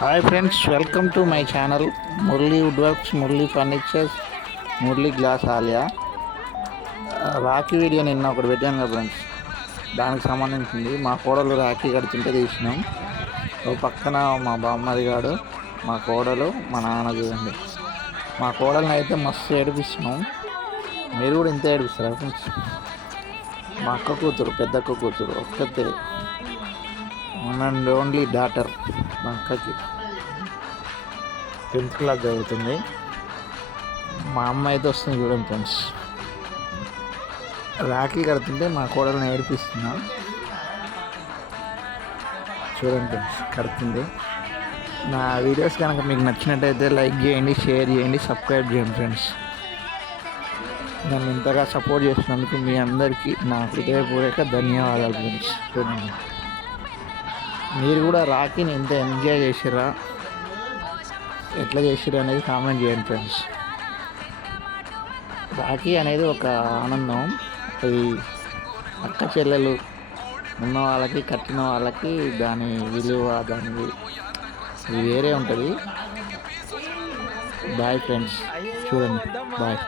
Hi friends, welcome to my channel Murali wood works, Murali furnitures, Murali glass Alia. Rakhi video నిన్న ఒకటి పెట్టాను కదా ఫ్రెండ్స్, దానికి సంబంధించింది. మా కోడలు రాఖీ కడుతుంటే తీసినాం. ఓ పక్కన మా బామ్మది గాడు, మా కోడలు, మా నాన్న. చూడండి, మా కోడల్ని అయితే మస్తు ఏడిపిస్తున్నాం. మీరు కూడా ఇంత ఏడిపిస్తారా ఫ్రెండ్స్? మా అక్క కూతురు, పెద్దక్క కూతురు, ఒక్కతే అండ్ ఓన్లీ డాటర్. మా అక్కకి 10th క్లాస్ చదువుతుంది. మా అమ్మ అయితే వస్తుంది. చూడండి ఫ్రెండ్స్, రాఖీ కడుతుంటే మా కోడల్ని ఏడిపిస్తున్నా. చూడండి ఫ్రెండ్స్, కడుతుంది. నా వీడియోస్ కనుక మీకు నచ్చినట్టయితే లైక్ చేయండి, షేర్ చేయండి, సబ్స్క్రైబ్ చేయండి ఫ్రెండ్స్. నన్ను ఇంతగా సపోర్ట్ చేసినందుకు మీ అందరికీ నా హృదయపూర్వక ధన్యవాదాలు ఫ్రెండ్స్. చూడండి, మీరు కూడా రాఖీని ఎంత ఎంజాయ్ చేసిరా, ఎట్లా చేసిరా అనేది కామెంట్ చేయండి ఫ్రెండ్స్. రాఖీ అనేది ఒక ఆనందం. అది అక్క చెల్లెలు ఉన్న వాళ్ళకి, కట్టిన వాళ్ళకి దాని విలువ, దాని వేరే ఉంటుంది. బాయ్ ఫ్రెండ్స్, చూడండి, బాయ్.